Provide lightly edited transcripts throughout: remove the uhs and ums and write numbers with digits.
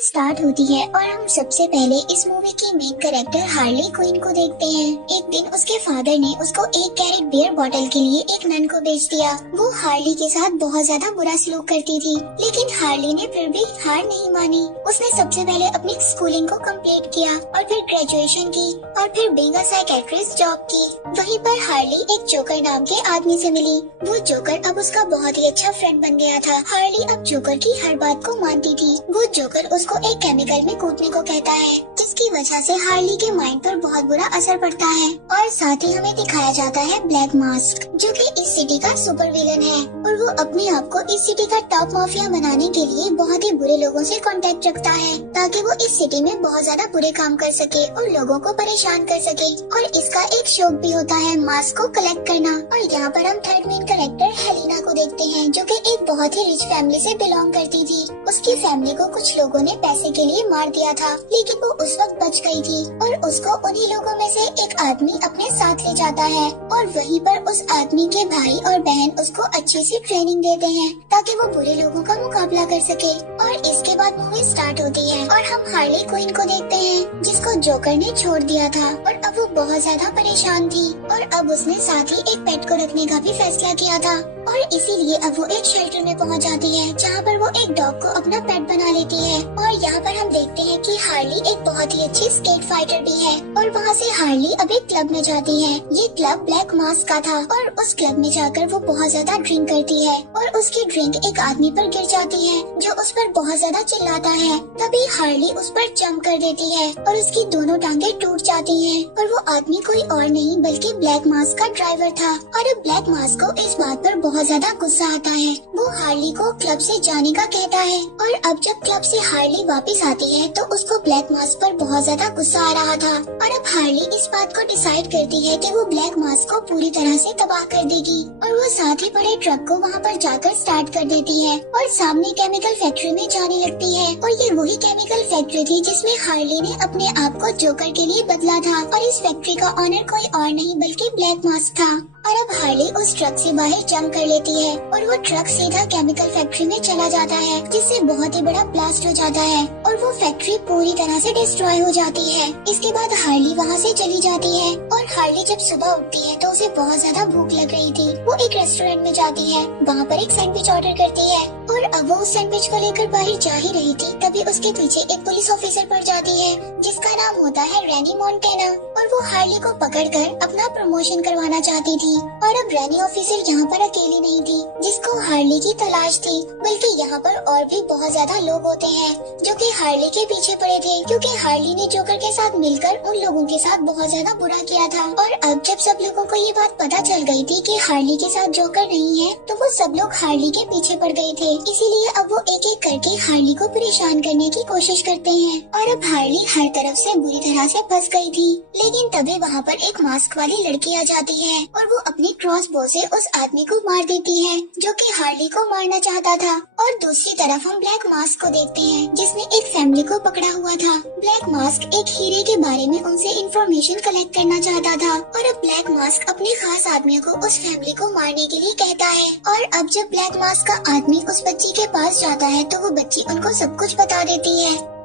Start होती है और हम सबसे पहले इस मूवी की मेन कैरेक्टर हार्ली क्विन को देखते हैं। एक दिन उसके फादर ने उसको 1 कैरेट बियर बॉटल के लिए एक नन को बेच दिया। वो हार्ली के साथ बहुत ज्यादा बुरा सलूक करती थी, लेकिन हार्ली ने फिर भी हार नहीं मानी। उसने सबसे पहले अपनी स्कूलिंग को कंप्लीट किया और फिर ग्रेजुएशन की और फिर बीइंग अ साइकियाट्रिस्ट जॉब की। वहीं पर हार्ली एक जोकर नाम के आदमी से मिली। वो जोकर अब उसका बहुत ही अच्छा फ्रेंड बन गया था। हार्ली अब जोकर की हर बात को मानती थी। वो जोकर उसको एक केमिकल में कूदने को कहता है, जिसकी वजह से हार्ली के माइंड पर बहुत बुरा असर पड़ता है। और साथ ही हमें दिखाया जाता है ब्लैक मास्क, जो कि इस सिटी का सुपर विलन है और वो अपने आप को इस सिटी का टॉप माफिया बनाने के लिए बहुत ही बुरे लोगों से कांटेक्ट रखता है, ताकि वो इस सिटी में बहुत ज्यादा बुरे काम कर सके और लोगों को परेशान कर सके। और इसका एक शौक भी होता है मास्क को कलेक्ट करना। और यहाँ पर हम थर्ड मेन कैरेक्टर हेलिना को देखते हैं, जो कि एक बहुत ही रिच फैमिली से बिलोंग करती थी। उसकी फैमिली को कुछ लोगों ने पैसे के लिए मार दिया था, लेकिन वो उस वक्त बच गई थी और उसको उन्हीं लोगों में से एक आदमी अपने साथ ले जाता है और वहीं पर उस आदमी के भाई और बहन उसको अच्छी सी ट्रेनिंग देते हैं, ताकि वो बुरे लोगों का मुकाबला कर सके। और इसके बाद मूवी स्टार्ट होती है और हम हार्ली क्विन को देखते हैं, जिसको जोकर ने छोड़ दिया था और अब वो बहुत ज्यादा परेशान थी और अब उसने साथ ही एक पेट को रखने का भी फैसला किया था। और इसीलिए अब वो एक शेल्टर में पहुंच जाती है, जहां पर वो एक डॉग को अपना पेट बना लेती है। और यहाँ पर हम देखते हैं कि हार्ली एक बहुत ही अच्छी स्केट फाइटर भी है और वहाँ से हार्ली अब एक क्लब में जाती है। ये क्लब ब्लैक मास्क का था और उस क्लब में जाकर वो बहुत ज्यादा ड्रिंक करती है और उसकी ड्रिंक एक आदमी पर गिर जाती है, जो उस पर बहुत ज्यादा चिल्लाता है। तभी हार्ली उस पर जंप कर देती है और उसकी दोनों टांगे टूट जाती हैं। और वो आदमी कोई और नहीं बल्कि ब्लैक मास्क का ड्राइवर था। और अब ब्लैक मास्क को इस बात पर बहुत ज्यादा गुस्सा आता है। वो हार्ली को क्लब से जाने का कहता है और अब जब क्लब से हार्ली वापस आती है तो उसको ब्लैक मास्क पर बहुत ज्यादा गुस्सा आ रहा था। और अब हार्ली इस बात को डिसाइड करती है कि वो ब्लैक मास्क को पूरी तरह से तबाह कर देगी और वो साथ ही बड़े ट्रक को वहाँ पर जाकर स्टार्ट कर देती है और सामने केमिकल फैक्ट्री में जाने लगती है। और ये वही केमिकल फैक्ट्री थी जिसमें हार्ली ने अपने आप को जोकर के लिए बदला था और इस फैक्ट्री का ऑनर कोई और नहीं बल्कि ब्लैक मास्क था। और अब हार्ली उस ट्रक से बाहर जंप कर लेती है और वो ट्रक सीधा केमिकल फैक्ट्री में चला जाता है, जिससे बहुत ही बड़ा ब्लास्ट हो जाता है और वो फैक्ट्री पूरी तरह से डिस्ट्रॉय हो जाती है। इसके बाद हार्ली वहाँ से चली जाती है और हार्ली जब सुबह उठती है तो उसे बहुत ज्यादा भूख लग रही थी। वो एक रेस्टोरेंट में जाती है, वहाँ पर एक सैंडविच ऑर्डर करती है और अब वो उस सैंडविच को लेकर बाहर जा ही रही थी, तभी उसके पीछे एक पुलिस ऑफिसर पड़ जाती है, जिसका नाम होता है रैनी मोंटेना। और वो हार्ली को पकड़कर अपना प्रमोशन करवाना चाहती थी। और अब रैनी ऑफिसर यहाँ पर अकेली नहीं थी जिसको हार्ली की तलाश थी, बल्कि यहाँ पर और भी बहुत ज्यादा लोग होते हैं जो कि हार्ली के पीछे पड़े थे, क्योंकि हार्ली ने जोकर के साथ मिलकर उन लोगों के साथ बहुत ज्यादा बुरा किया था। और अब जब सब लोगों को ये बात पता चल गई थी कि हार्ली के साथ जोकर नहीं है, तो वो सब लोग हार्ली के पीछे पड़ गए थे। इसीलिए अब वो एक एक करके हार्ली को परेशान करने की कोशिश करते हैं। और अब हार्ली हर तरफ से बुरी तरह से फंस गई थी, लेकिन तभी वहाँ पर एक मास्क वाली लड़की आ जाती है और वो अपनी क्रॉस बो से उस आदमी को मार देती है जो कि हार्ली को मारना चाहता था। और दूसरी तरफ हम ब्लैक मास्क को देखते हैं, जिसने एक फैमिली को पकड़ा हुआ था। ब्लैक मास्क एक हीरे के बारे में उनसे इंफॉर्मेशन कलेक्ट करना चाहता था और अब ब्लैक मास्क अपने खास आदमियों को उस फैमिली को मारने के लिए कहता है। और अब जब ब्लैक मास्क का आदमी उस बच्ची के पास जाता है तो वो बच्ची उनको सब कुछ बता देती है।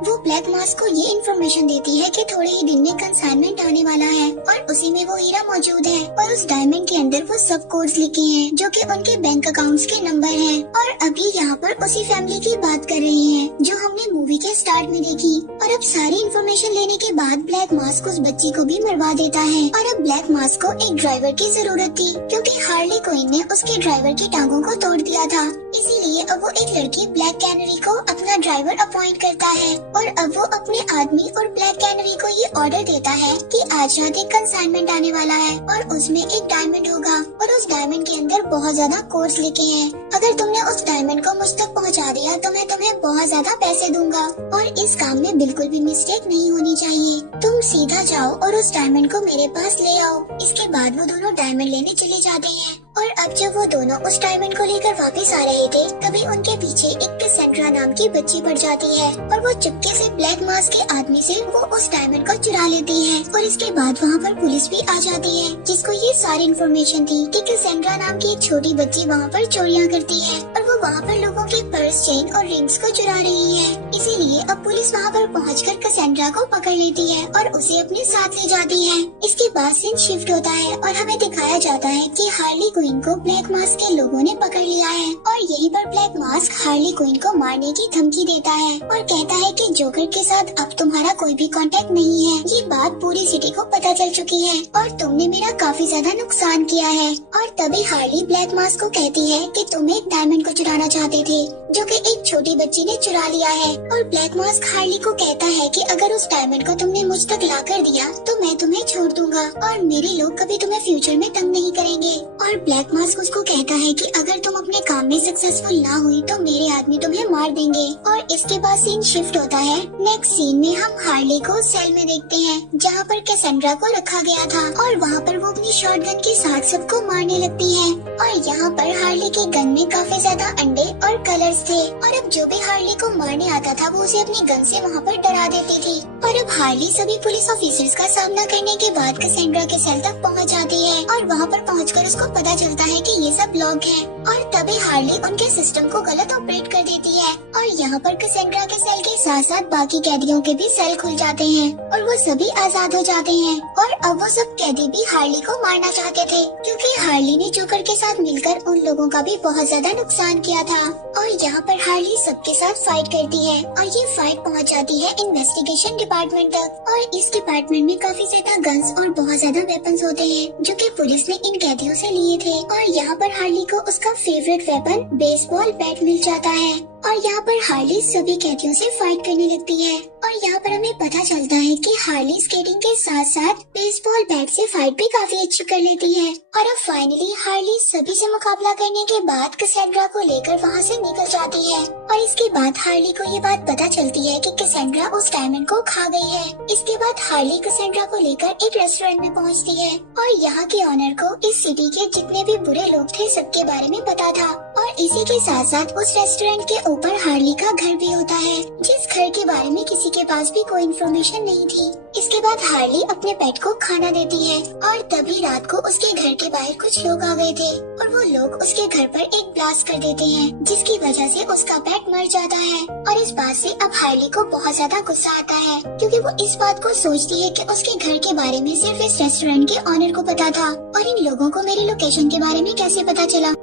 वो ब्लैक मास्क को ये इन्फॉर्मेशन देती है कि थोड़े ही दिन में कंसाइनमेंट आने वाला है और उसी में वो हीरा मौजूद है और उस डायमंड के अंदर वो सब कोड्स लिखे हैं जो कि उनके बैंक अकाउंट्स के नंबर हैं। और अभी यहाँ पर उसी फैमिली की बात कर रहे हैं जो हमने मूवी के स्टार्ट में देखी। और अब सारी इन्फॉर्मेशन लेने के बाद ब्लैक मास्क उस बच्ची को भी मरवा देता है। और अब ब्लैक मास्क को एक ड्राइवर की जरूरत थी, क्योंकि हार्ली क्विन ने उसके ड्राइवर की टांगों को तोड़ दिया था। इसीलिए अब वो एक लड़की ब्लैक कैनरी को अपना ड्राइवर अपॉइंट करता है और अब वो अपने आदमी और ब्लैक कैनरी को ये ऑर्डर देता है कि आज रात एक कंसाइनमेंट आने वाला है और उसमें एक डायमंड होगा और उस डायमंड के अंदर बहुत ज्यादा कोड्स लिखे हैं। अगर तुमने उस डायमंड को मुझ तक पहुंचा दिया तो मैं तुम्हें बहुत ज्यादा पैसे दूंगा और इस काम में बिल्कुल भी मिस्टेक नहीं होनी चाहिए। तुम सीधा जाओ और उस डायमंड को मेरे पास ले आओ। इसके बाद वो दोनों डायमंड लेने चले जाते हैं और अब जब वो दोनों उस डायमंड को लेकर वापस आ रहे थे, तभी उनके पीछे एक कैसेंड्रा नाम की बच्ची पड़ जाती है और वो चुपके से ब्लैक मास्क के आदमी से वो उस डायमंड को चुरा लेती है। और इसके बाद वहाँ पर पुलिस भी आ जाती है, जिसको ये सारी इन्फॉर्मेशन थी कि कैसेंड्रा नाम की एक छोटी बच्ची वहाँ पर चोरियाँ करती है और वो वहाँ पर लोगों के पर्स, चेन और रिंग्स को चुरा रही है। इसीलिए अब पुलिस वहाँ पर पहुँचकर कैसेंड्रा को पकड़ लेती है और उसे अपने साथ ले जाती है। इसके बाद सीन शिफ्ट होता है और हमें दिखाया जाता है कि हार्ली क्विन को ब्लैक मास्क के लोगों ने पकड़ लिया है और यहीं पर ब्लैक मास्क हार्ली क्विन को मारने की धमकी देता है और कहता है कि जोकर के साथ अब तुम्हारा कोई भी कांटेक्ट नहीं है। ये बात पूरी सिटी को पता चल चुकी है और तुमने मेरा काफी ज्यादा नुकसान किया है। और तभी हार्ली ब्लैक मास्क को कहती है कि तुम एक डायमंड को चुराना चाहते थे, जो कि एक छोटी बच्ची ने चुरा लिया है। और ब्लैक मास्क हार्ली को कहता है कि अगर उस डायमंड को तुमने मुझ तक ला कर दिया तो मैं तुम्हें छोड़ दूंगा और मेरे लोग कभी तुम्हें फ्यूचर में तंग नहीं करेंगे। और ब्लैक मास्क उसको कहता है कि अगर तुम अपने काम में सक्सेसफुल ना हुई तो मेरे आदमी तुम्हें मार देंगे। और इसके बाद सीन शिफ्ट होता है। नेक्स्ट सीन में हम हार्ली को सेल में देखते हैं, जहाँ पर कैसेंड्रा को रखा गया था और वहाँ पर वो अपनी शॉटगन के साथ सबको मारने लगती है। और यहाँ पर हार्ली के गन में काफी ज्यादा अंडे और कलर्स थे और अब जो भी हार्ली को मारने आता था वो उसे अपनी गन से वहाँ पर डरा देती थी। और अब हार्ली सभी पुलिस ऑफिसर्स का सामना करने के बाद कैसेंड्रा के सेल तक पहुँच जाती है और वहाँ पर पहुँचकर उसको पता चलता है कि ये सब लॉग है। और तभी हार्ली उनके सिस्टम को गलत ऑपरेट कर देती है और यहाँ पर कैसेंड्रा के सेल के साथ साथ बाकी कैदियों के भी सेल खुल जाते हैं और वो सभी आजाद हो जाते हैं। और अब वो सब कैदी भी हार्ली को मारना चाहते थे, क्योंकि हार्ली ने जोकर के साथ मिलकर उन लोगों का भी बहुत ज्यादा नुकसान किया था। और यहाँ पर हार्ली सबके साथ फाइट करती है और ये फाइट पहुँच जाती है इन्वेस्टिगेशन डिपार्टमेंट तक। और इस डिपार्टमेंट में काफी ज्यादा गन्स और बहुत ज्यादा वेपन्स होते हैं जो कि पुलिस ने इन कैदियों से लिए थे। और यहाँ पर हार्ली को उसका फेवरेट वेपन बेसबॉल बैट मिल जाता है और यहाँ पर हार्ली सभी कैदियों से फाइट करने लगती है। और यहाँ पर हमें पता चलता है कि हार्ली स्केटिंग के साथ साथ बेसबॉल बैट से फाइट भी काफी अच्छी कर लेती है। और अब फाइनली हार्ली सभी से मुकाबला करने के बाद कैसेंड्रा को लेकर वहाँ से निकल जाती है। और इसके बाद हार्ली को ये बात पता चलती है कि कैसेंड्रा उस डायमंड को खा गई है। इसके बाद हार्ली कैसेंड्रा को लेकर एक रेस्टोरेंट में पहुँचती है और यहाँ के ऑनर को इस सिटी के जितने भी बुरे लोग थे सबके बारे में पता था। और इसी के साथ साथ उस रेस्टोरेंट के ऊपर हार्ली का घर भी होता है, जिस घर के बारे में किसी के पास भी कोई इन्फॉर्मेशन नहीं थी। इसके बाद हार्ली अपने पेट को खाना देती है और तभी रात को उसके घर के बाहर कुछ लोग आ गए थे और वो लोग उसके घर पर एक ब्लास्ट कर देते हैं, जिसकी वजह से उसका पेट मर जाता है। और इस बात से अब हार्ली को बहुत ज्यादा गुस्सा आता है, क्योंकि वो इस बात को सोचती है कि उसके घर के बारे में सिर्फ इस रेस्टोरेंट के ऑनर को पता था और इन लोगों को मेरी लोकेशन के बारे में कैसे पता चला।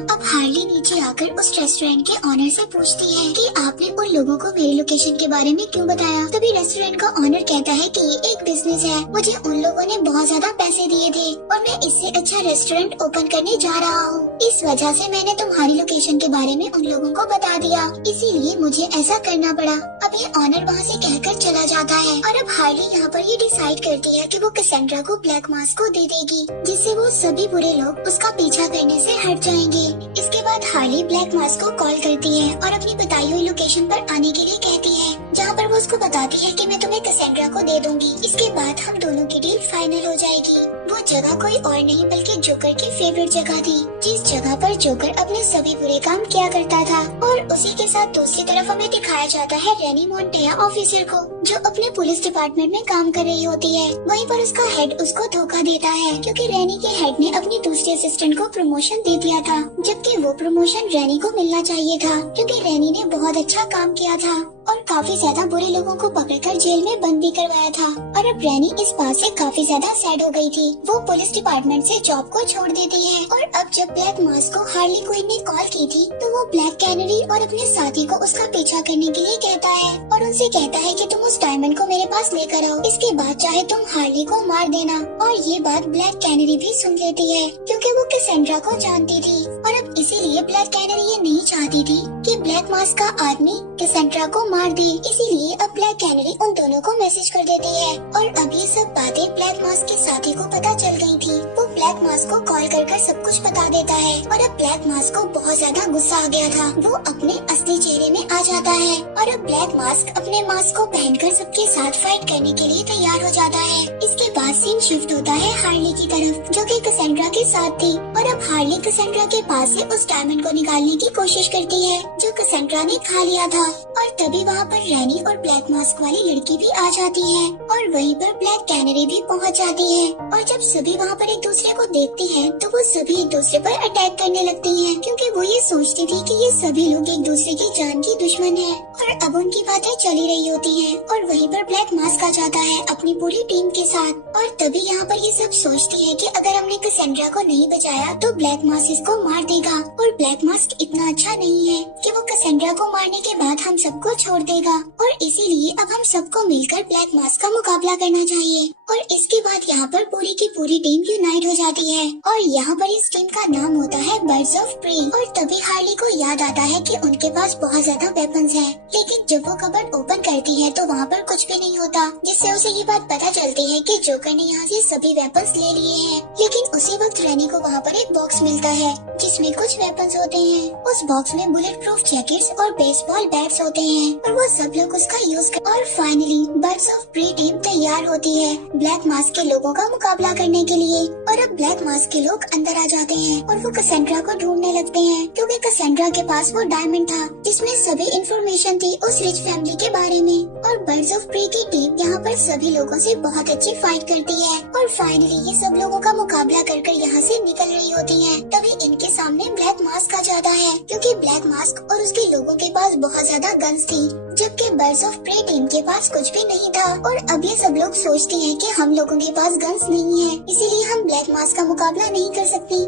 अब हार्ली नीचे आकर उस रेस्टोरेंट के ऑनर से पूछती है कि आपने उन लोगों को मेरी लोकेशन के बारे में क्यों बताया। तभी रेस्टोरेंट का ऑनर कहता है कि ये एक बिजनेस है, मुझे उन लोगों ने बहुत ज्यादा पैसे दिए थे और मैं इससे अच्छा रेस्टोरेंट ओपन करने जा रहा हूँ। इस वजह से मैंने तुम्हारी लोकेशन के बारे में उन लोगों को बता दिया, इसीलिए मुझे ऐसा करना पड़ा। अब ये ऑनर वहाँ से कहकर चला जाता है और अब हार्ली यहाँ पर ये डिसाइड करती है कि वो कैसेंड्रा को ब्लैक मास्क को दे देगी, जिससे वो सभी बुरे लोग उसका पीछा करने से हट जाएंगे। इसके बाद हार्ली ब्लैक मास्क को कॉल करती है और अपनी बताई हुई लोकेशन पर आने के लिए कहती है, जहाँ पर वो उसको बताती है कि मैं तुम्हें कैसेंड्रा को दे दूंगी। इसके बाद हम दोनों की डील फाइनल हो जाएगी। वो जगह कोई और नहीं बल्कि जोकर की फेवरेट जगह थी, जिस जगह पर जोकर अपने सभी बुरे काम किया करता था। और उसी के साथ दूसरी तरफ हमें दिखाया जाता है रेनी मोंटेया ऑफिसर को, जो अपने पुलिस डिपार्टमेंट में काम कर रही होती है। वहीं पर उसका हेड उसको धोखा देता है, क्योंकि रेनी के हेड ने अपनी दूसरी असिस्टेंट को प्रमोशन दे दिया था, जबकि वो प्रमोशन रेनी को मिलना चाहिए था, क्योंकि रेनी ने बहुत अच्छा काम किया था और काफी ज्यादा बुरे लोगों को पकड़कर जेल में बंद भी करवाया था। और अब रेनी इस बात से काफी ज्यादा सैड हो गई थी। वो पुलिस डिपार्टमेंट से जॉब को छोड़ देती है। और अब जब ब्लैक मास्क को हार्ली क्विन ने कॉल की थी तो वो ब्लैक कैनरी और अपने साथी को उसका पीछा करने के लिए कहता है और उनसे कहता है कि तुम उस डायमंड को मेरे पास लेकर आओ, इसके बाद चाहे तुम हार्ली को मार देना। और ये बात ब्लैक कैनरी भी सुन लेती है, क्योंकि वो कैसेंड्रा को जानती थी और अब इसीलिए ब्लैक कैनरी ये नहीं चाहती थी कि ब्लैक मास्क का आदमी कैसेंड्रा को मार दे। इसीलिए अब ब्लैक कैनरी उन दोनों को मैसेज कर देती है और अब ये सब बातें ब्लैक मास्क के साथी को पता चल गई थी। वो ब्लैक मास्क को कॉल कर सब कुछ बता देता है और अब ब्लैक मास्क को बहुत ज्यादा गुस्सा आ गया था। वो अपने असली चेहरे में आ जाता है और अब ब्लैक मास्क अपने मास्क को पहनकर सबके साथ फाइट करने के लिए तैयार हो जाता है। इसके बाद सीन शिफ्ट होता है हार्ली की तरफ, जो कि कैसेंड्रा के साथ थी और अब हार्ली कैसेंड्रा के पास से उस डायमंड को निकालने की कोशिश करती है जो कैसेंड्रा ने खा लिया था। और तभी वहाँ पर रैनी और ब्लैक मास्क वाली लड़की भी आ जाती है और वहीं पर ब्लैक कैनरी भी पहुँच जाती है। और जब सभी वहाँ पर एक दूसरे को देखती है तो वो सभी एक दूसरे पर अटैक करने लगती है, क्योंकि वो ये सोचती थी कि ये सभी लोग एक दूसरे की जान की दुश्मन है। और अब उनकी बातें चली रही होती हैं और वहीं पर ब्लैक मास्क आ जाता है अपनी पूरी टीम के साथ। और तभी यहाँ पर ये सब सोचती है कि अगर हमने कैसेंड्रा को नहीं बचाया तो ब्लैक मास्क इसको मार देगा और ब्लैक मास्क इतना अच्छा नहीं है कि वो कैसेंड्रा को मारने के बाद हम सबको छोड़ देगा और इसीलिए अब हम सबको मिलकर ब्लैक मास्क का मुकाबला करना चाहिए। और इसके बाद यहाँ पर पूरी की पूरी टीम यूनाइट हो जाती है और यहाँ पर इस टीम का नाम होता है बर्ड्स ऑफ प्रे। और तभी हार्ली को याद आता है कि उनके पास बहुत ज्यादा वेपन्स हैं, लेकिन जब वो कबर्ड ओपन करती है तो वहाँ पर कुछ भी नहीं होता, जिससे उसे ये बात पता चलती है कि जोकर ने यहाँ से सभी वेपन्स ले लिए हैं। लेकिन उसी वक्त रैनी को वहाँ पर एक बॉक्स मिलता है जिसमें कुछ वेपन्स होते हैं। उस बॉक्स में बुलेट प्रूफ जैकेट्स और बेसबॉल बैट्स होते हैं और वो सब लोग उसका यूज कर। और finally birds of prey team तैयार होती है ब्लैक मास्क के लोगों का मुकाबला करने के लिए। और अब ब्लैक मास्क के लोग अंदर आ जाते हैं और वो कैसेंड्रा को ढूंढने लगते हैं, क्योंकि कैसेंड्रा के पास वो डायमंड था जिसमें सभी इंफॉर्मेशन थी उस रिच फैमिली के बारे में। और बर्ड्स ऑफ प्रे की टीम यहाँ पर सभी लोगों से बहुत अच्छी फाइट करती है और फाइनली ये सब लोगों का मुकाबला कर यहाँ से निकल रही होती है। तभी इनके सामने ब्लैक मास्क आ जाता है, क्योंकि ब्लैक मास्क और उसके लोगों के पास बहुत ज्यादा गन्स थी, जबकि बर्ड्स ऑफ प्रे टीम के पास कुछ भी नहीं था। और अब ये सब लोग सोचते हैं कि हम लोगों के पास गन्स नहीं है, इसीलिए हम ब्लैक मास्क का मुकाबला नहीं कर सकती।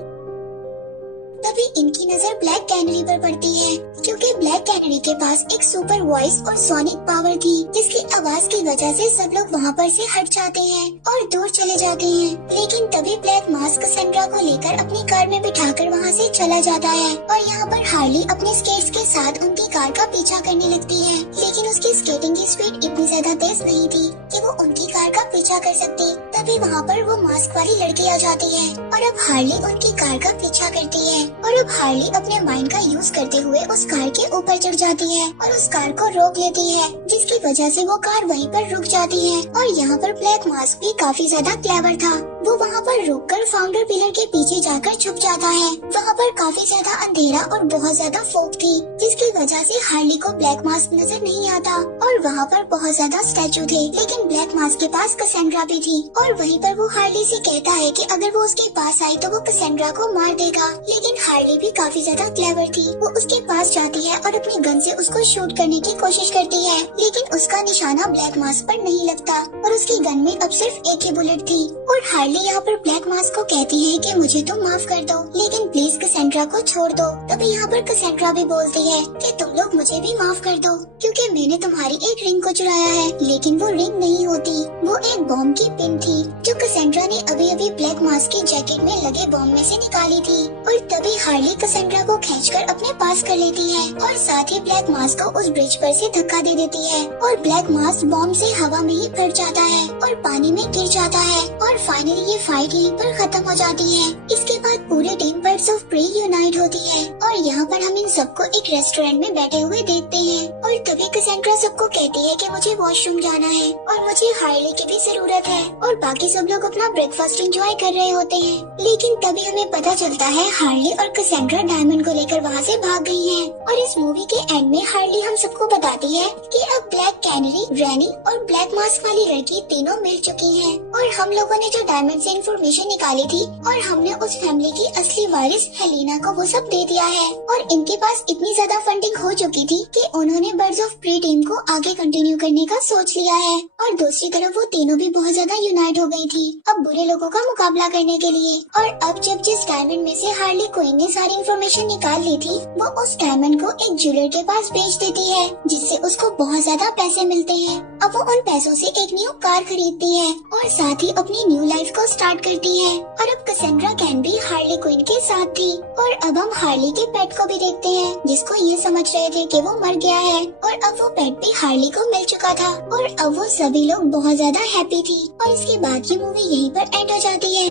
तभी इनकी नजर ब्लैक कैनरी पर पड़ती है, क्योंकि ब्लैक कैनरी के पास एक सुपर वॉइस और सोनिक पावर थी, जिसकी आवाज की वजह से सब लोग वहाँ पर से हट जाते हैं और दूर चले जाते हैं। लेकिन तभी ब्लैक मास्क कैसेंड्रा को लेकर अपनी कार में बिठाकर वहाँ से चला जाता है और यहाँ पर हार्ली अपने स्केट्स के साथ उनकी कार का पीछा करने लगती है, लेकिन उसकी स्केटिंग की स्पीड इतनी ज्यादा तेज नहीं थी कि वो उनकी कार का पीछा कर सकती। तभी वहाँ पर वो मास्क वाली लड़की आ जाती है और अब हार्ली उनकी कार का पीछा करती है और अब हार्ली अपने माइंड का यूज करते हुए उस कार के ऊपर चढ़ जाती है और उस कार को रोक लेती है, जिसकी वजह से वो कार वहीं पर रुक जाती है। और यहाँ पर ब्लैक मास्क भी काफी ज्यादा क्लेवर था, वो वहाँ पर रुककर फाउंडर पिलर के पीछे जाकर छुप जाता है। वहाँ पर काफी ज्यादा अंधेरा और बहुत ज्यादा फोग थी, जिसकी वजह से हार्ली को ब्लैक मास्क नजर नहीं आता और वहाँ पर बहुत ज्यादा स्टैचू थे, लेकिन ब्लैक मास्क के पास कैसेंड्रा भी थी। और वहीं पर वो हार्ली से कहता है कि अगर वो उसके पास आई तो वो कैसेंड्रा को मार देगा, लेकिन हार्ली भी काफी ज्यादा क्लेवर थी। वो उसके पास जाती है और अपनी गन से उसको शूट करने की कोशिश करती है, लेकिन उसका निशाना ब्लैक मास्क पर नहीं लगता और उसकी गन में अब सिर्फ एक ही बुलेट थी। और हार्ली यहाँ पर ब्लैक मास्क को कहती है कि मुझे तुम माफ कर दो, लेकिन प्लीज कैसेंड्रा को छोड़ दो। तभी यहाँ पर कैसेंड्रा भी बोलती है कि तुम लोग मुझे भी माफ कर दो, क्योंकि मैंने तुम्हारी एक रिंग को चुराया है, लेकिन वो रिंग नहीं होती, वो एक बॉम्ब की पिन थी जो कैसेंड्रा ने अभी अभी ब्लैक मास्क की जैकेट में लगे बॉम्ब में से निकाली थी। और तभी हार्ली कैसेंड्रा को खींचकर अपने पास कर लेती है और साथ ही ब्लैक मास्क को उस ब्रिज पर से धक्का दे देती है और ब्लैक मास्क बॉम्ब से हवा में ही फट जाता है और पानी में गिर जाता है। और फाइनली ये फाइट यहीं पर खत्म हो जाती है। इसके बाद पूरी team birds of prey unite होती है और यहाँ पर हम इन सबको एक रेस्टोरेंट में बैठे हुए देखते हैं। और तभी कैसेंड्रा सबको कहती है कि मुझे वॉशरूम जाना है और मुझे हार्ली की भी जरूरत है। और बाकी सब लोग अपना ब्रेकफास्ट एंजॉय कर रहे होते हैं, लेकिन तभी हमें पता चलता है हार्ली और कैसेंड्रा डायमंड को लेकर वहाँ से भाग गई हैं। और इस मूवी के एंड में हार्ली हम सबको बताती है कि अब ब्लैक कैनरी, रैनी और ब्लैक मास्क वाली लड़की तीनों मिल चुकी हैं और हम लोगों ने जो डायमंड से इंफॉर्मेशन निकाली थी और हमने उस फैमिली की असली वारिस हेलिना को वो सब दे दिया है। और इनके पास इतनी ज्यादा फंडिंग हो चुकी थी कि उन्होंने बर्ड्स ऑफ प्रे टीम को आगे कंटिन्यू करने का सोच लिया है। और दूसरी तरफ वो तीनों भी बहुत ज्यादा यूनाइट हो गई थी अब बुरे लोगों का मुकाबला करने के लिए। और अब जब जिस डायमंड में से हार्ली क्विन ने सारी इंफॉर्मेशन निकाल ली थी, वो उस डायमंड को एक ज्वेलर के पास बेच देती है, जिससे उसको बहुत ज्यादा पैसे मिलते हैं। अब वो उन पैसों से एक न्यू कार खरीदती है और साथ ही अपनी न्यू लाइफ को स्टार्ट करती है। और अब कैसेंड्रा कैन भी हार्ली क्विन के साथ थी। और अब हम हार्ली के पेट को भी देखते हैं, जिसको ये समझ रहे थे कि वो मर गया है और अब वो पेट भी हार्ली को मिल चुका था और अब वो सभी लोग बहुत ज्यादा हैप्पी थी। और इसके बाद ये मूवी यहीं पर एंड हो जाती है।